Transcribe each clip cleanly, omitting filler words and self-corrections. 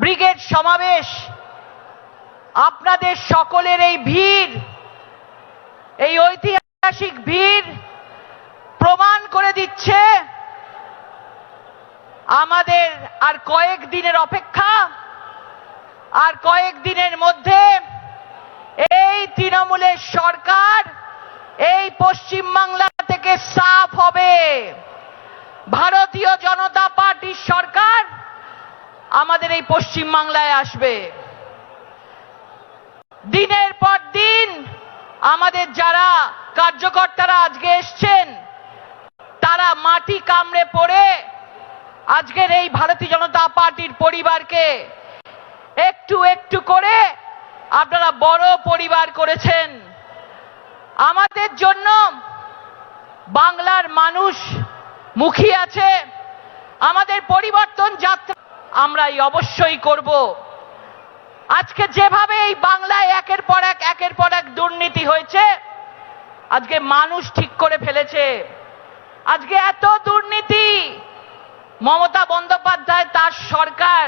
Brigade সমাবেশ, আপনাদের সকলের এই ভিড়, এই ঐতিহাসিক ভিড় প্রমাণ করে দিচ্ছে আমাদের আর কয়েক দিনের অপেক্ষা, আর কয়েক দিনের মধ্যে এই তৃণমূলের সরকার এই পশ্চিমবাংলা থেকে সাফ হবে। ভারতীয় জনতা পার্টির সরকার আমাদের এই পশ্চিমবাংলায় আসবে। দিনের পর দিন আমাদের যারা কার্যকর্তারা আজকে এসছেন, তারা মাটি কামড়ে পড়ে আজকের এই ভারতীয় জনতা পার্টির পরিবারকে একটু একটু করে আপনারা বড় পরিবার করেছেন। আমাদের জন্য বাংলার মানুষ মুখিয়ে আছে। আমাদের পরিবর্তন যাত্রা আমরা অবশ্যই করব। আজকে যেভাবে এই বাংলায় একের পর এক দুর্নীতি হয়েছে, আজকে মানুষ ঠিক করে ফেলেছে। আজকে এত দুর্নীতি, মমতা বন্দ্যোপাধ্যায় তার সরকার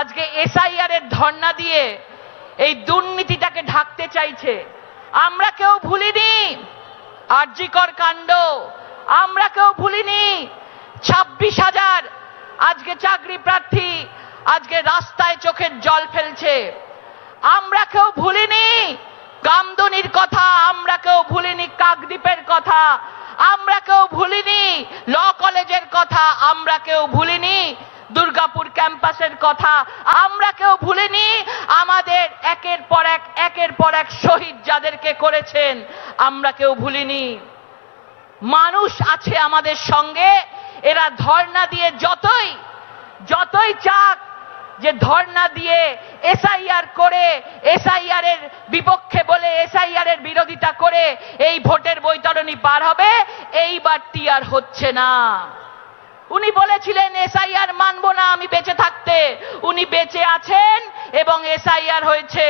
আজকে এসআইআর এর ধর্ণা দিয়ে এই দুর্নীতিটাকে ঢাকতে চাইছে। আমরা কেউ ভুলিনি আরজিকর কাণ্ড, আমরা কেউ ভুলিনি 26,000 আজকে চাকরি প্রার্থী আজকে রাস্তায় চোখের জল ফেলছে। আমরা কেউ ভুলিনি কামদুনির কথা, আমরা কেউ ভুলিনি কাকদ্বীপের কথা, আমরা কেউ ভুলিনি ল কলেজের কথা, আমরা কেউ ভুলিনি দুর্গাপুর ক্যাম্পাসের কথা, আমরা কেউ ভুলিনি আমাদের একের পর এক শহীদ যাদেরকে করেছেন, আমরা কেউ ভুলিনি। মানুষ আছে আমাদের সঙ্গে। এরা ধর্ণা দিয়ে যতই চাক যে ধর্ণা দিয়ে এসআইআর করে, এসআইআর এর বিপক্ষে বলে, এসআইআর এর বিরোধিতা করে এই ভোটের বৈতরণী পার হবে, এইবারটি আর হচ্ছে না। উনি বলেছিলেন এসআইআর মানবো না আমি বেঁচে থাকতে, উনি বেঁচে আছেন এবং এসআইআর হয়েছে।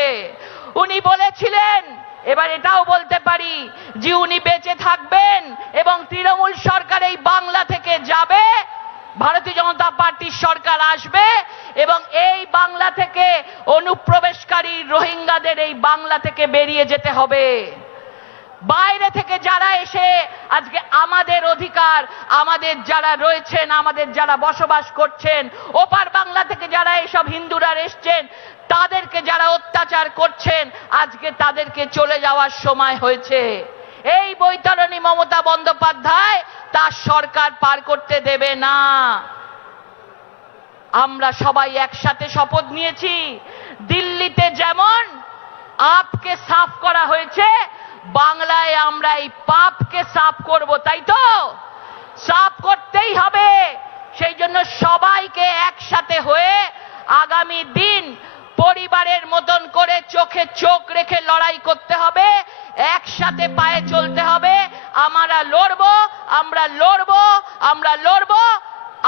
উনি বলেছিলেন, এবার এটাও বলতে পারি যে উনি বেঁচে থাকবেন এবং তৃণমূল সরকার এই বাংলা থেকে যাবে, ভারতীয় জনতা পার্টির সরকার আসবে এবং এই বাংলা থেকে অনুপ্রবেশকারী রোহিঙ্গাদের এই বাংলা থেকে বেরিয়ে যেতে হবে। বাইরে থেকে যারা এসে আজকে আমাদের অধিকার, আমাদের যারা রয়েছেন, আমাদের যারা বসবাস করছেন, ওপার বাংলা থেকে যারা এসব হিন্দুরা এসছেন, তাদেরকে যারা অত্যাচার করছেন, আজকে তাদেরকে চলে যাওয়ার সময় হয়েছে। এই বৈতরণী মমতা বন্দ্যোপাধ্যায় তার সরকার পার করতে দেবে না। আমরা সবাই একসাথে শপথ নিয়েছি, দিল্লিতে যেমন আপকে সাফ করা হয়েছে, বাংলায় আমরা এই পাপকে সাফ করব, তাই তো? সাফ করতেই হবে। সেই জন্য সবাইকে একসাথে হয়ে আগামী দিন পরিবারের মতন করে চোখে চোখ রেখে লড়াই করতে হবে, একসাথে পায়ে চলতে হবে। আমরা লড়বো, আমরা লড়বো, আমরা লড়বো।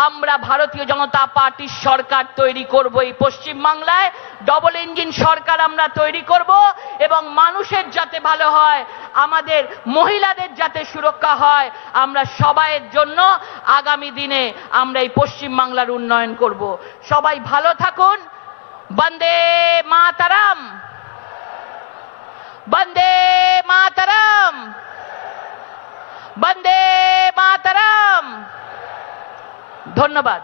আমরা ভারতীয় জনতা পার্টির সরকার তৈরি করব এই পশ্চিমবাংলায়, ডবল ইঞ্জিন সরকার আমরা তৈরি করব এবং মানুষের যাতে ভালো হয়, আমাদের মহিলাদের যাতে সুরক্ষা হয়, আমরা সবাইয়ের জন্য আগামী দিনে আমরা এই পশ্চিমবাংলার উন্নয়ন করব। সবাই ভালো থাকুন। বন্দে মাতরম, বন্দে মাতরম, বন্দে মাতরম। ধন্যবাদ।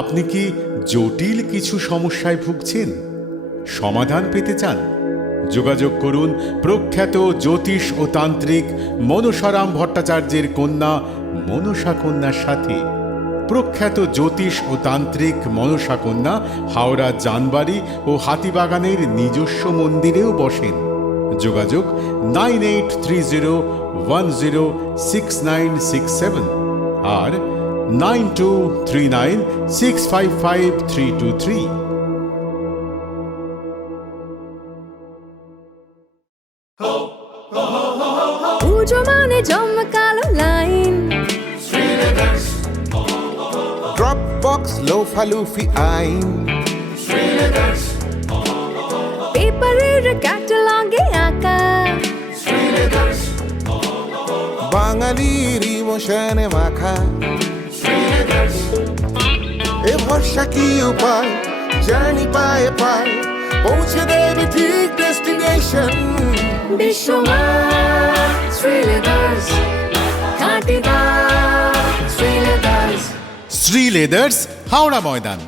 আপনি কি জটিল কিছু সমস্যায় ভুগছেন, সমাধান পেতে চান? যোগাযোগ করুন প্রখ্যাত জ্যোতিষ ও তান্ত্রিক মনসারাম ভট্টাচার্যের কন্যা মনসা কন্যার সাথে। প্রখ্যাত জ্যোতিষ ও তান্ত্রিক মনসা কন্যা হাওড়া জানবাড়ি ও হাতিবাগানের নিজস্ব মন্দিরেও বসেন। যোগাযোগ 9830106967 আর 9239655323। পুজো মানে জমকালো লাইন, ড্রপবক্স লোফালুফি আইন, পেপারের ক্যাটালগে আঁকা, বাঙালির ইমোশনে মাখা, ভরসা কি উপায় জার্নি পায়ে পায় পৌঁছে দেবে ঠিক ডেস্টিনেশন বিশ্বমান শ্রী লেদার্স খাঁটি দাম শ্রী লেদার্স শ্রী লেদার্স, হাওড়া ময়দান।